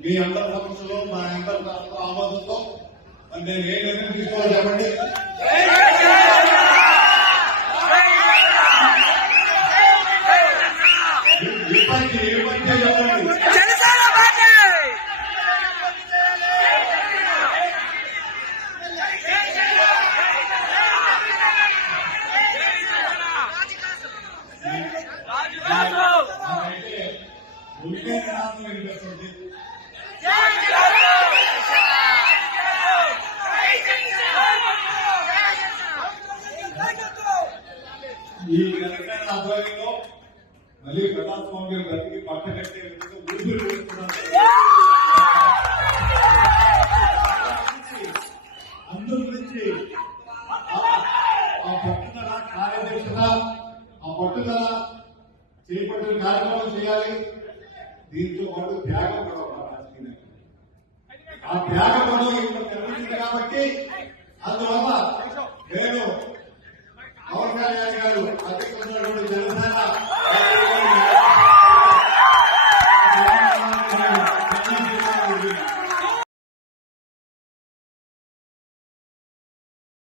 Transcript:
మీ అందరి సమస్యలు మా అందరి ఆమోదంతో మరి నేను ఏ నిర్ణయం తీసుకోవాలి చెప్పండి? ఏ పని ఏ పని చెప్పండి నాకైతే ఉల్లిపాయ నినాదం వినిపిస్తుంది ఈ తెలంగాణ అధ్వర్యంలో మళ్ళీ ప్రజాస్వామ్య బ్రతికి పట్ట కట్టే విధంగా ఊపిరి అందరి గురించి ఆ- పట్టుదల కార్యదర్శత ఆ పట్టుదల చేపట్టిన కార్యక్రమం చేయాలి. దీంతో పాటు త్యాగం కూడా రాజకీయ ఆ త్యాగం పడవ ఇప్పుడు కాబట్టి అందువల్ల Thank you.